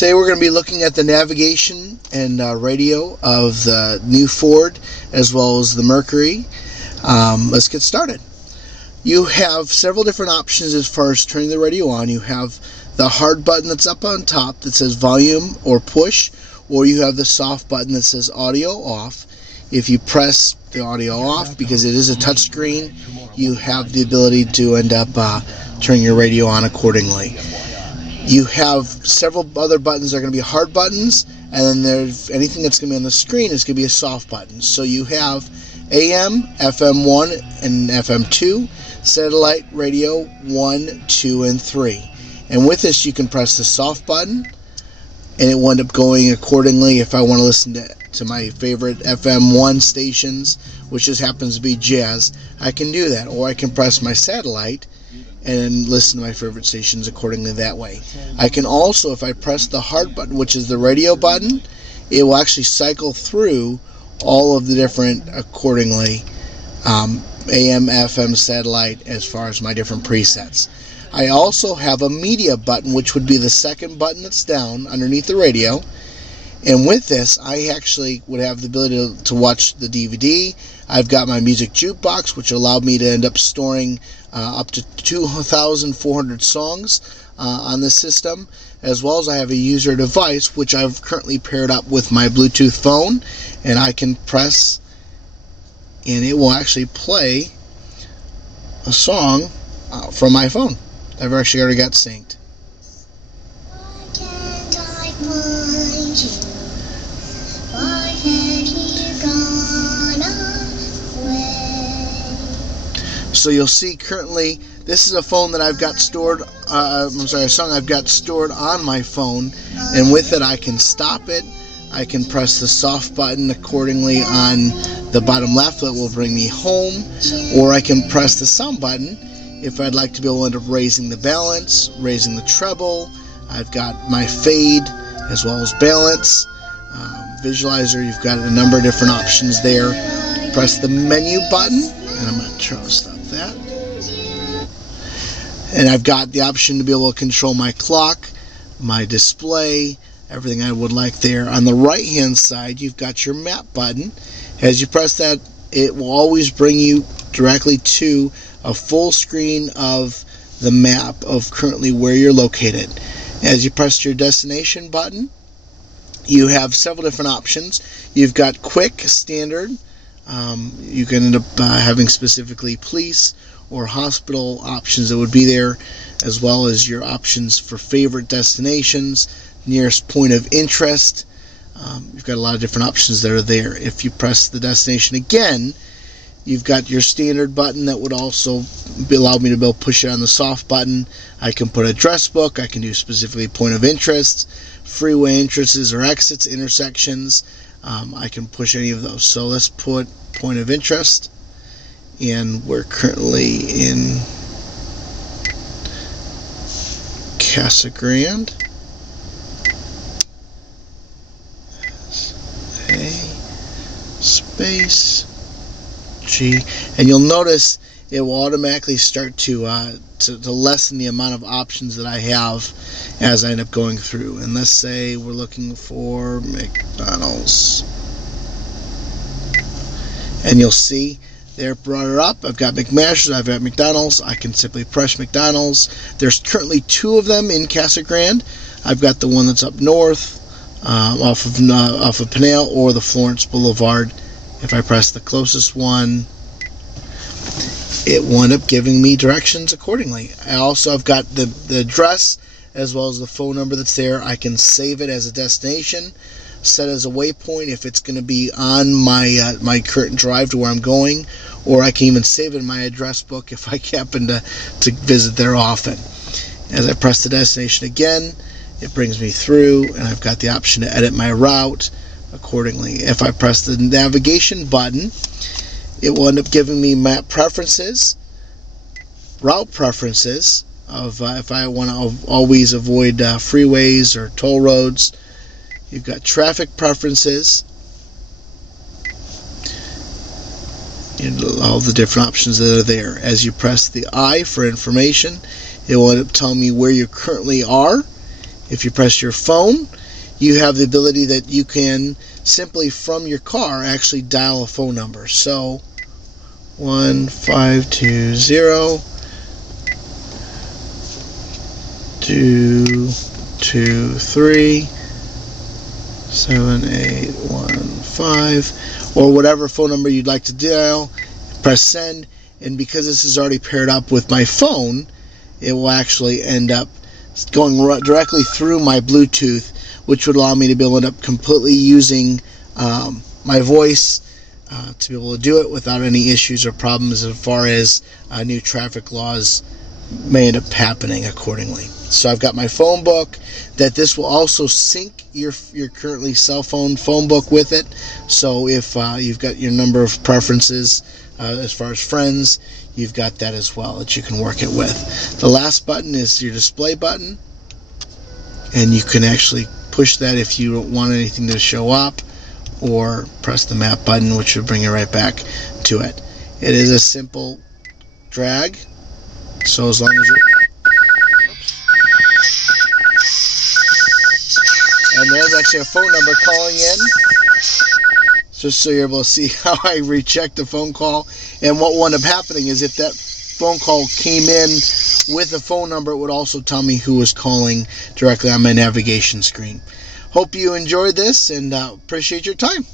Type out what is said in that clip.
Today we're going to be looking at the navigation and radio of the new Ford as well as the Mercury. Let's get started. You have several different options as far as turning the radio on. You have the hard button that's up on top that says volume or push, or you have the soft button that says audio off. If you press the audio off, because it is a touchscreen, you have the ability to end up turning your radio on accordingly. You have several other buttons that are going to be hard buttons, and then there's anything that's going to be on the screen is going to be a soft button. So you have AM, FM 1, and FM 2, satellite radio 1, 2, and 3. And with this, you can press the soft button, and it will end up going accordingly. If I want to listen to my favorite FM 1 stations, which just happens to be jazz, I can do that. Or I can press my satellite and listen to my favorite stations accordingly that way. I can also, if I press the hard button, which is the radio button, it will actually cycle through all of the different accordingly AM, FM, satellite as far as my different presets. I also have a media button, which would be the second button that's down underneath the radio. And with this, I actually would have the ability to watch the DVD. I've got my music jukebox, which allowed me to end up storing up to 2,400 songs on this system, as well as I have a user device, which I've currently paired up with my Bluetooth phone, and I can press, and it will actually play a song from my phone. I've actually already got synced. Why can't I find you? Why have you gone away? So you'll see currently this is a phone that I've got stored, a song I've got stored on my phone, and with it I can stop it. I can press the soft button accordingly on the bottom left, that will bring me home, or I can press the sound button if I'd like to be able to end up raising the balance, raising the treble. I've got my fade as well as balance. Visualizer, you've got a number of different options there. Press the menu button, and I'm going to try to stop that. And I've got the option to be able to control my clock, my display, everything I would like there. On the right hand side, you've got your map button. As you press that, it will always bring you directly to a full screen of the map of currently where you're located. As you press your destination button, you have several different options. You've got quick, standard. You can end up having specifically police or hospital options that would be there, as well as your options for favorite destinations, nearest point of interest. You've got a lot of different options that are there. If you press the destination again, you've got your standard button that would also allow me to be able to push it on the soft button. I can put address book. I can do specifically point of interest, freeway entrances or exits, intersections. I can push any of those. So let's put point of interest, and we're currently in Casa Grande. A space G, and you'll notice it will automatically start to lessen the amount of options that I have as I end up going through. And let's say we're looking for McDonald's, and you'll see there brought it up. I've got McMasters, I've got McDonald's. I can simply press McDonald's. There's currently 2 of them in Casa Grande. I've got the one that's up north, off of Pinale, or the Florence Boulevard. If I press the closest one, it will end up giving me directions accordingly. I've got the address as well as the phone number that's there. I can save it as a destination, set as a waypoint if it's going to be on my current drive to where I'm going, or I can even save it in my address book if I happen to visit there often. As I press the destination again, it brings me through, and I've got the option to edit my route accordingly. If I press the navigation button, it will end up giving me map preferences, route preferences of if I want to always avoid freeways or toll roads. You've got traffic preferences, and all the different options that are there. As you press the I for information, it will end up telling me where you currently are. If you press your phone, you have the ability that you can simply from your car actually dial a phone number. So 1520 223 7815, or whatever phone number you'd like to dial. Press send, and because this is already paired up with my phone, it will actually end up going directly through my Bluetooth, which would allow me to be able to end up completely using my voice to be able to do it without any issues or problems as far as new traffic laws may end up happening accordingly. So I've got my phone book that this will also sync your currently cell phone book with it. So if you've got your number of preferences as far as friends, you've got that as well that you can work it with. The last button is your display button, and you can actually push that if you don't want anything to show up, or press the map button, which will bring you right back to it. It is a simple drag, so as long as you... And there's actually a phone number calling in, just so you're able to see how I recheck the phone call. And what will end up happening is if that phone call came in with a phone number, it would also tell me who was calling directly on my navigation screen. Hope you enjoyed this, and appreciate your time.